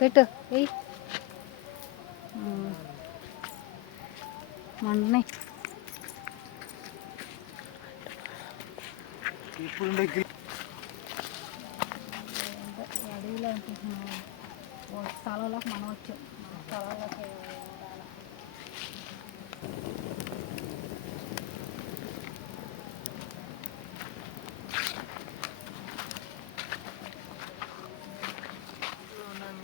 పెట్టు వెయ్యి మండి ఇప్పుడు అడవిలో అనుకుంటున్నాం స్థలంలోకి మనం వచ్చాం మన స్థలంలోకి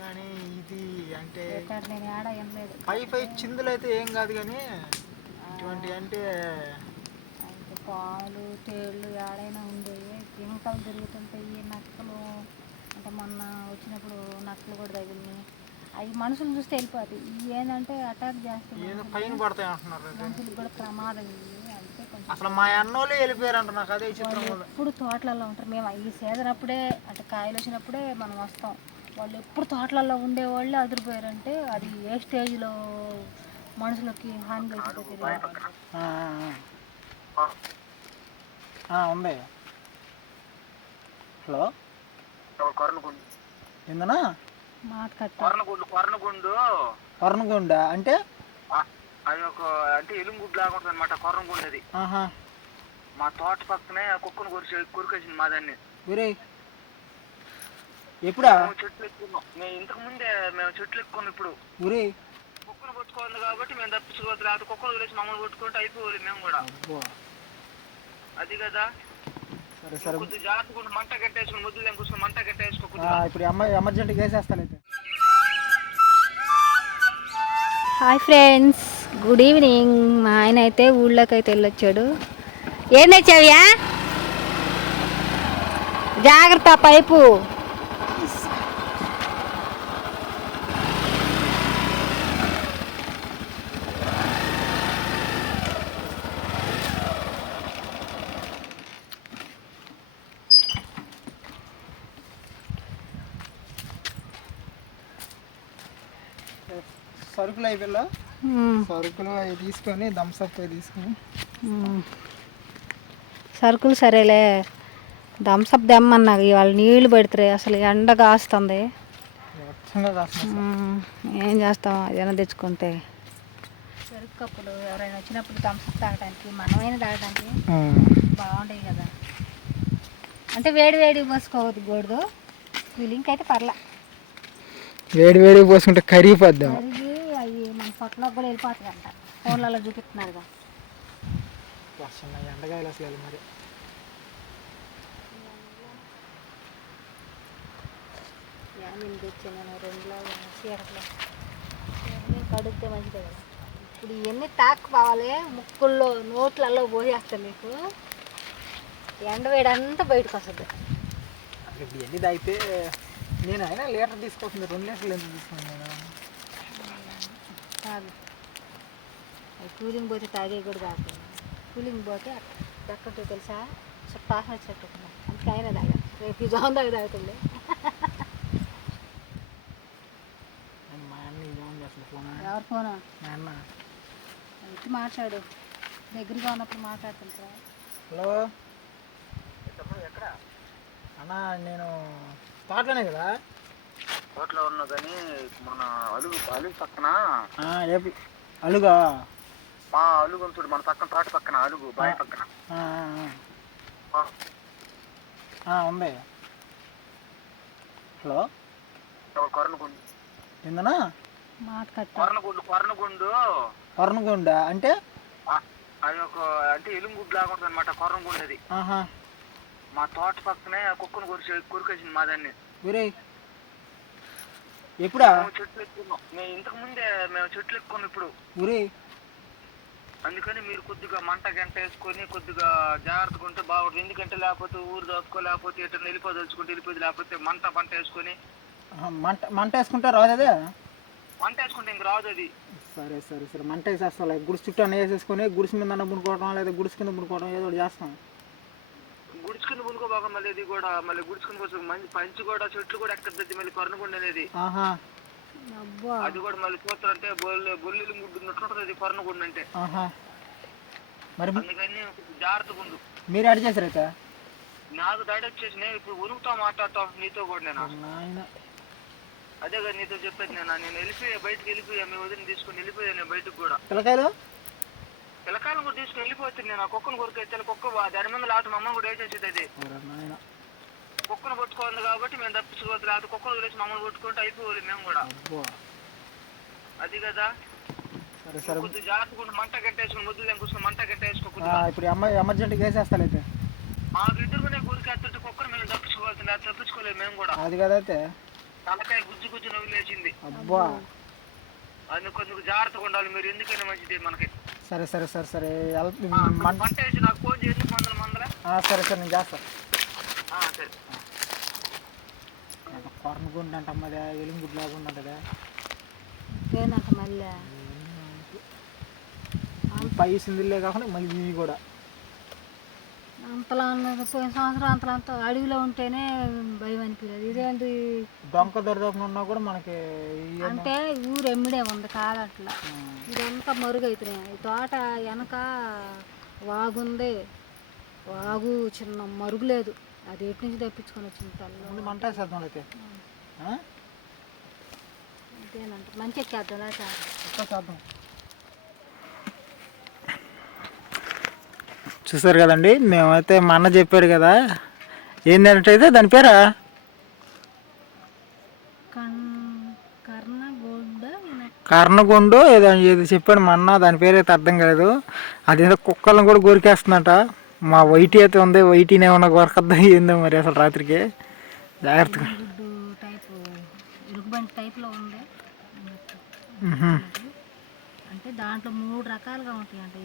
కానీ ఇది అంటే నేను ఏడా ఏం లేదు పై చిందులు అయితే ఏం కాదు కానీ ఇటువంటి అంటే పాలు తేళ్ళు ఏడైనా ఉండేవి జింకలు తిరుగుతుంటాయి నక్కలు అంటే మొన్న వచ్చినప్పుడు నక్కలు కూడా తగిలినాయి అవి మనుషులు చూస్తే వెళ్ళిపోతాయి ఇవి ఏంటంటే అటాక్ చేస్తాయి పైన పడతాయి అంటున్నారు మనుషులకు కూడా ప్రమాదం ఇవి అంటే కొంచెం అసలు మా అన్నోళ్ళే వెళ్ళిపోయారంట నాకు అదే చిత్రం ఎప్పుడు తోటలలో ఉంటారు మేము ఈ సీజన్ అప్పుడే అంటే కాయలు వచ్చినప్పుడే మనం వస్తాం వాళ్ళు ఎప్పుడు తోటలలో ఉండేవాళ్ళు అదిరిపోయారంటే అది ఏ స్టేజ్లో మనుషులకి హాని చేస్తుందో తెలియదు ఉంది హలో ఏందన్నా మాట కట్ట కొర్నగుండ అంటే అది ఒక అంటే ఎలుగుడ్డు లాగా ఉంటుంది అనమాట కొర్రగుండు అది మా తోట పక్కనే కుక్కను కొరికేసింది మా దాన్ని ఎప్పుడా చెట్లు ఎక్కున్నాం మేము ఇంతకు ముందే మేము చెట్లు ఎక్కున్నాం ఇప్పుడు కుక్కను కొట్టుకోవాలి కాబట్టి మేము తప్పించుకోవద్దు లేకపోతే కుక్కను వదిలేసి మమ్మల్ని కొట్టుకుంటే అయిపోవాలి మేము కూడా అది కదా సరే సరే కొద్దిగా జాగ్రత్తగా మంట కట్టేసుకుని ముద్దులు కూర్చొని మంట కట్టేసుకో ఇప్పుడు ఎమర్జెంట్గా వేసేస్తాను అయితే హాయ్ ఫ్రెండ్స్ గుడ్ ఈవినింగ్ మా ఆయన అయితే ఊళ్ళోకి అయితే వెళ్ళొచ్చాడు ఏం తెచ్చావ్యా జాగ్రత్త పైపు సరుకులు అయిపోయా సరుకులు అవి తీసుకొని థమ్స్అప్ అవి తీసుకొని సరుకులు సరేలే థమ్స్అప్ దెమ్మన్నా ఇవాళ నీళ్లు పెడతారు అసలు ఎండ కాస్తుంది ఏం చేస్తాం ఏదైనా తెచ్చుకుంటే చెరుకు కప్పులు ఎవరైనా వచ్చినప్పుడు థమ్స్అప్ తాగడానికి మనమైనా తాగడానికి బాగుంటాయి కదా అంటే వేడి వేడి పోసుకోవద్దు కూడదు ఫీలింగ్ అయితే పర్లే వేడి వేడి పోసుకుంటే కరిగిపోద్దాం కరిగి అవి మన పొట్టలోకి కూడా వెళ్ళిపోతాయి అంట ఫోన్లలో చూపిస్తున్నారుగా ఎండగాయలు అసలు మరి నేను తెచ్చాను రెండులో చీరలో కడిగితే మంచిదే కదా ఇప్పుడు ఇవన్నీ తాక్కుపోవాలి ముక్కుల్లో నోట్లలో పోసేస్తాను మీకు ఎండ వేడంతా బయటకు వస్తుంది ఇప్పుడు ఎన్ని తాగితే నేను అయినా లీటర్ తీసుకొస్తుంది 2 లీటర్లు ఎంత తీసుకున్నాను నేను తాగు అది కూలింగ్ పోతే తాగే కూడా తాగు కూలింగ్ పోతే ఎక్కడితో తెలుసా చుట్టాసం వచ్చేట్టుకున్నా అందుకే అయినా తాగా రేపు ఈ జోన్ దాకా తాగుతుంది మా అన్న ఈ జోన్ చేస్తుంది ఫోన్ ఎవరి ఫోను మా అన్న ఇచ్చి మాట్లాడు దగ్గరగా ఉన్నప్పుడు మాట్లాడుతుంటారా హలో ఎక్కడ అన్న నేను తోటలోనే కదా తోటలో ఉన్నా కానీ మన అలుగు పక్కన అలుగా అలుగు ఉంటుంది మన పక్కన తోట పక్కన అలుగు బావి పక్కన ఉంది హలో కొర్రగుండు ఏందన్నా మాట కట్ట కొర్నగుండ అంటే అది ఒక అంటే ఎలుగుడ్డు లాగా ఉంటుంది అనమాట కొర్రగుండు అది మా తోట పక్కనే కుక్కను కొరికేసింది మా దాన్ని ఎప్పుడా చెట్లు ఎక్కున్నాం మేము ఇంతకు ముందే మేము చెట్లు ఎక్కున్నాం ఇప్పుడు అందుకని మీరు కొద్దిగా మంట గంట వేసుకొని కొద్దిగా జాగ్రత్తగా ఉంటే బాగుంటుంది ఎందుకంటే లేకపోతే ఊరు దోచుకో లేకపోతే ఎట్లా వెళ్ళిపోదలుచుకుంటే వెళ్ళిపోయింది లేకపోతే పంట వేసుకొని మంట వేసుకుంటే రాదు అదే మంట వేసుకుంటే ఇంక రాదు అది సరే సరే సరే మంట వేసేస్తా గుడిసి చుట్టూ అన్న వేసేసుకొని గుడిసి మీద అన్న పునుకోవడం లేదా గుడిసి కింద పునుకోవడం ఏదో ఒకటి చేస్తాం గుడిచుకుని పునుకోబాక మళ్ళీ ఇది కూడా మళ్ళీ గుడిచుకుని కోసం మంచి పంచి కూడా చెట్లు కూడా ఎక్కద్ది మళ్ళీ కొర్నగుండు అనేది అది కూడా మళ్ళీ చూస్తారంటే బొల్లి గుడ్డు ఉన్నట్టుంటది అది కొర్నగుండు అంటే మరి అందుకని జాగ్రత్తగా ఉండు మీరు అడి చేశారు అయితే నాకు దాడి వచ్చేసి నేను ఇప్పుడు ఉనుకుతా మాట్లాడతాం నీతో కూడా నేను అదే కదా నీతో చెప్పేది నేను వెళ్ళిపోయా, బయటకు వెళ్ళిపోయా, మీ వదిన తీసుకుని వెళ్ళిపోయా నేను బయటకు కూడా. పిల్లకాయలు పిల్లకాయలు కూడా తీసుకుని వెళ్ళిపోతుంది. నేను ఆ కుక్కను కొరికేస్తే కుక్క దాని మీద లాటు మా అమ్మ కూడా వేసేసేది. అది కుక్కను కొట్టుకోవాలి కాబట్టి మేము తప్పించుకోవద్దు, లేకపోతే కుక్కను వదిలేసి మమ్మల్ని కొట్టుకుంటూ అయిపోవాలి మేము కూడా. అది కదా. సరే సరే కొద్దిగా జాగ్రత్తగా మంట కట్టేసుకుని ముద్దులు కూర్చొని మంట కట్టేసుకో. ఇప్పుడు ఎమర్జెంట్గా వేసేస్తానైతే. మాకు ఇద్దరునే గురికేస్తుంటే కుక్కను మేము తప్పించుకోవాలి, లేదా తప్పించుకోలేదు మేము కూడా. అది కదా అయితే తలకాయ గుజ్జు గుజ్జు నవ్వులేసింది. అబ్బా అది కొంచెం జాగ్రత్తగా ఉండాలి మీరు, ఎందుకైనా మంచిది మనకి. సరే సరే సరే సరే మంట వేసి నాకు ఫోన్ చేసి మందల. సరే సరే నేను చేస్తాను. సరే. కొరనుగుండు అంట అమ్మదే, ఎలుగుండు లేకుండా ఉంటుందా ఏంటంట మళ్ళీ పై సిందులే కాకుండా మళ్ళీ ఇవి కూడా అంతలా పోయిన సంవత్సరం అంతలంతా అడవిలో ఉంటేనే భయం అనిపించదు. ఇదేంటి దొంగ దొరకకుండా ఉన్నా కూడా మనకి అంటే ఊరు ఎమ్మిడే ఉంది కాదు అట్లా. ఇదంతా మరుగైతున్నాయి. ఈ తోట వెనక వాగుంది, వాగు చిన్న మరుగు లేదు. అది ఎటు నుంచి తెప్పించుకొని వచ్చింది తల్లి. మంట వేసేద్దాం అయితే. ఇదేనంట మంచి ఎక్కేద్దాం లేక చేద్దాం. చూసారు కదండి, మేమైతే మా అన్న చెప్పాడు కదా ఏంటంటే అయితే దాని పేరా కర్ణగుండు ఏదో ఏదో చెప్పాడు మా అన్న. దాని పేరు అయితే అర్థం కాలేదు. అదేదో కుక్కలను కూడా గోరికేస్తుందట. మా వైటీ అయితే ఉంది, వైటీని ఏమన్నా కొరకద్దా ఏందో మరి అసలు రాత్రికి. జాగ్రత్తగా టైప్లో ఉంది. అంటే దాంట్లో 3 రకాలుగా ఉంటాయి అంట.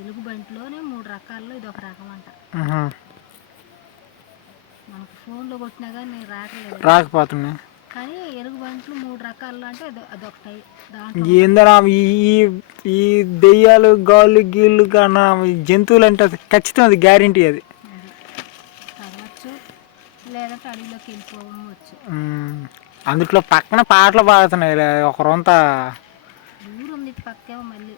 ఎలుగుబంటిలోనే 3 రకాల్లో ఇది ఒక రకం అంట. మనకు ఫోన్లో కొట్టినా కానీ రాకపోతున్నాయి. కానీ ఎలుగుబంట్లు 3 రకాల్లో అంటే అదొక టైప్. దాంట్లో ఏందో ఈ దెయ్యాలు గాళ్ళు గీళ్ళు కన్నా జంతువులు అంటే అది ఖచ్చితంగా అది గ్యారంటీ. అది తరవచ్చు లేదంటే అడవిలోకి వెళ్ళిపోవచ్చు. అందుట్లో పక్కన పాటలు పాడుతున్నాయి ఒకరంతా ఊరుంది పక్కేమో మళ్ళీ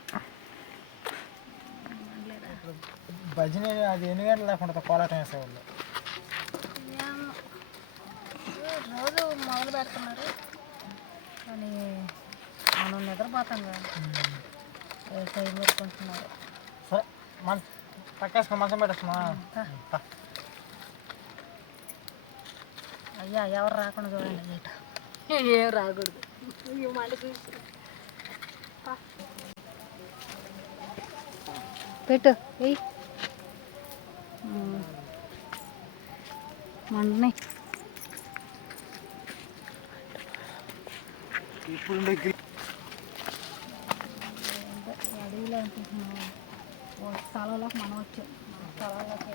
భజన. అది ఎన్ని గంటలు లేకుండా కోలాటం వేసేవాళ్ళు. రోజు మొదలు పెడుతున్నారు కానీ మనం నిద్రపోతాం కదా, టైం పెట్టుకుంటున్నారు. సరే మన పక్కేసుకొని మంచం పెట్టేస్తున్నా. అయ్యా ఎవరు రాకుండా చూడండి, ఏం రాకూడదు. పెట్టు వెయ్యి మండని. ఇప్పుడు అడవిలో అనుకుంటున్నాం, స్థలంలోకి మనం వచ్చాం. స్థలంలోకి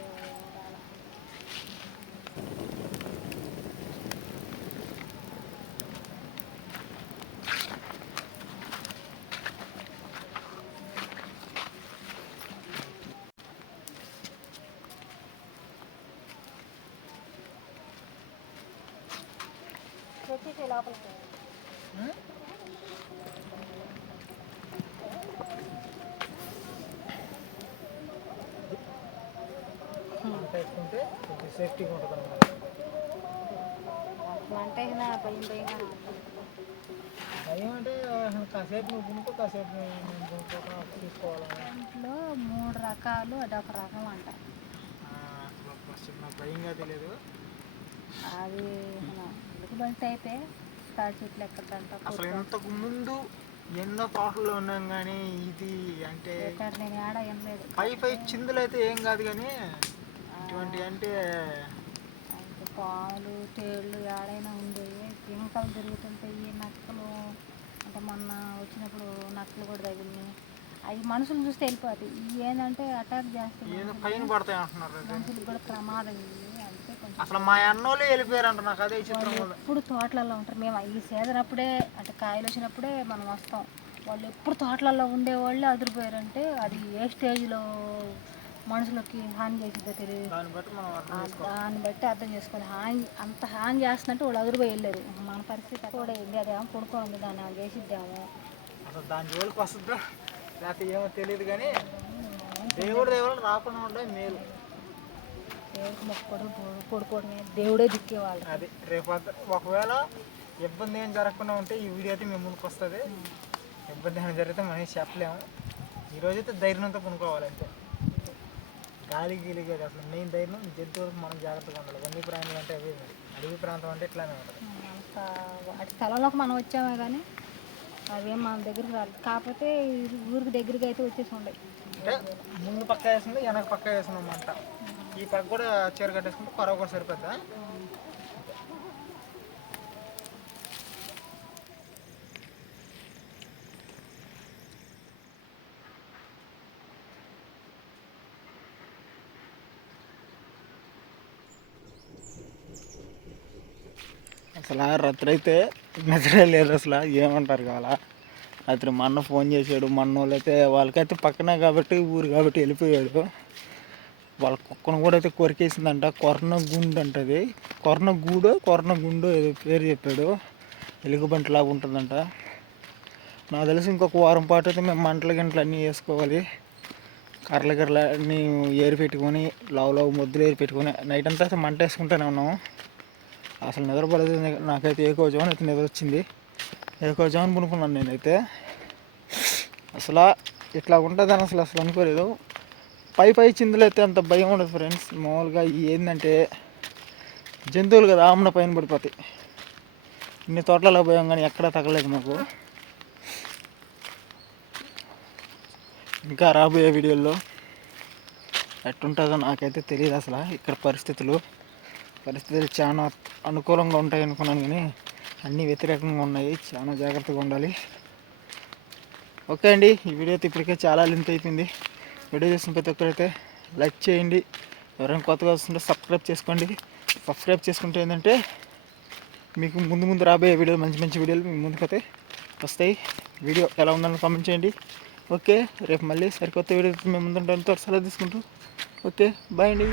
వచ్చేసి లోపలికి వేసుకుంటే కొంచెం సేఫ్టీగా ఉంటుంది అన్నమాట. మంట అయినా భయం భయం అంటే కాసేపు నువ్వు గునుకో, కాసేపు నేను తీసుకోవాలి. దాంట్లో 3 రకాలు అదొక రకం అంట. నాకు భయంగా తెలియదు. అది ఎలుగుబంటి అయితే తాడి చెట్లు ఎక్కడంట. అసలు ఇంతకు ముందు ఎన్నో తోటలు ఉన్నాం కానీ ఇది అంటే నేను ఏడ ఏం లేదు. పై చిందులు అయితే ఏం కాదు కానీ ఇటువంటి అంటే పాలు తేళ్ళు ఏడైనా ఉండేవి. జింకలు తిరుగుతుంటాయి, నక్కలు అంటే మొన్న వచ్చినప్పుడు నక్కలు కూడా తగిలినాయి. అవి మనుషులు చూస్తే వెళ్ళిపోతాయి. ఇవి ఏంటంటే అటాక్ చేస్తాయి, పైన పడతాయి అంటున్నారు. మనుషులకు కూడా ప్రమాదం. అంటే కొంచెం అసలు మా అన్నోళ్ళే వెళ్ళిపోయారంట. నాకు అదే చిత్రం. ఎప్పుడు తోటలలో ఉంటారు. మేము ఈ సీజన్ అప్పుడే అంటే కాయలు వచ్చినప్పుడే మనం వస్తాం. వాళ్ళు ఎప్పుడు తోటలలో ఉండేవాళ్ళు అదిరిపోయారంటే అది ఏ స్టేజ్లో మనుషులకి హాని చేసిందో తెలియదు. దాన్ని బట్టి అర్థం చేసుకోవాలి. అంత హాని చేస్తున్నట్టు వాళ్ళు అదిరిపోయి వెళ్ళారు. మన పరిస్థితి కూడా అదేమో పడుకోండి, దాన్ని ఏమో చేసిద్దాము. అసలు దాని జోలికి వస్తుందో లేకపోతే ఏమో తెలియదు కానీ దేవుడు దేవుడు రాకుండా ఉండే మేలు. దేవుడికి మొక్కడు పడుకోవడమే, దేవుడే దిక్కేవాళ్ళు. అది రేపు ఒకవేళ ఇబ్బంది ఏం జరగకుండా ఉంటే ఈ వీడియో అయితే మేము ముందుకు వస్తుంది. ఇబ్బంది ఏమైనా జరిగితే మనం చెప్పలేము. ఈరోజైతే ధైర్యంతో కొనుక్కోవాలంటే గాలి గీలిగా అసలు మెయిన్ ధైర్యం. జంతువులకు మనం జాగ్రత్తగా ఉండాలి. వన్య ప్రాణులు అంటే అవే మరి. అడవి ప్రాంతం అంటే ఇట్లానే ఉంటుంది. వాటి స్థలంలోకి మనం వచ్చామే కానీ అవేం మన దగ్గరికి రాలేదు. కాకపోతే ఊరికి దగ్గరికి అయితే వచ్చేసి ఉండే. అంటే ముందు పక్క వేసింది, వెనక పక్క వేసినాం మంట. ఈ పక్క కూడా చీర కట్టేసుకుంటే కొరవ కూడా సరిపోద్దా. అసలు రాత్రి అయితే నిద్ర లేదు. అసలు ఏమంటారు కావాలా. రాత్రి మా అన్న ఫోన్ చేశాడు. మా అన్న వాళ్ళైతే వాళ్ళకైతే పక్కనే కాబట్టి ఊరు కాబట్టి వెళ్ళిపోయాడు. వాళ్ళ కుక్కను కూడా అయితే కొరికేసిందంట. కొర్రగుండు అంటది. కొర్రగుండు ఏదో పేరు చెప్పాడు. ఎలుగుబంటిలాగా ఉంటుందంట. నాకు తెలిసి ఇంకొక వారం పాటు అయితే మేము మంటల గంటలు అన్నీ వేసుకోవాలి. కర్రలు అన్నీ ఏరి పెట్టుకొని లావు ముద్దులు ఏరి పెట్టుకొని నైట్ అంతా అయితే మంట వేసుకుంటూనే ఉన్నాము. అసలు నిద్రపడలేదు. నాకైతే ఏకోజామని అయితే నిద్ర వచ్చింది. ఏకోజామని పనుకున్నాను నేనైతే. అసలు ఇట్లా ఉంటుందని అసలు అనుకోలేదు. పై చిందులు అయితే అంత భయం ఉండదు ఫ్రెండ్స్. మామూలుగా ఏంటంటే జంతువులు కదా ఆమెన పైన పడిపోతాయి. ఇన్ని తోటలలో భయం కానీ ఎక్కడా తగలేదు మాకు. ఇంకా రాబోయే వీడియోల్లో ఎట్టుంటుందో నాకైతే తెలియదు. అసలు ఇక్కడ పరిస్థితులు చాలా అనుకూలంగా ఉంటాయి అనుకున్నాను కానీ అన్నీ వ్యతిరేకంగా ఉన్నాయి. చాలా జాగ్రత్తగా ఉండాలి. ఓకే అండి, ఈ వీడియో అయితే ఇప్పటికే చాలా లెంత్ అయిపోయింది. వీడియో చూసిన ప్రతి ఒక్కరైతే లైక్ చేయండి. ఎవరైనా కొత్తగా వస్తుంటే సబ్స్క్రైబ్ చేసుకోండి. సబ్స్క్రైబ్ చేసుకుంటే ఏంటంటే మీకు ముందు రాబోయే వీడియోలు మంచి వీడియోలు మీ ముందుకైతే వస్తాయి. వీడియో ఎలా ఉందని కామెంట్ చేయండి. ఓకే, రేపు మళ్ళీ సరికొత్త వీడియో మేము ముందుంటాను. సెలవు తీసుకుంటూ ఓకే, బాయ్ అండి.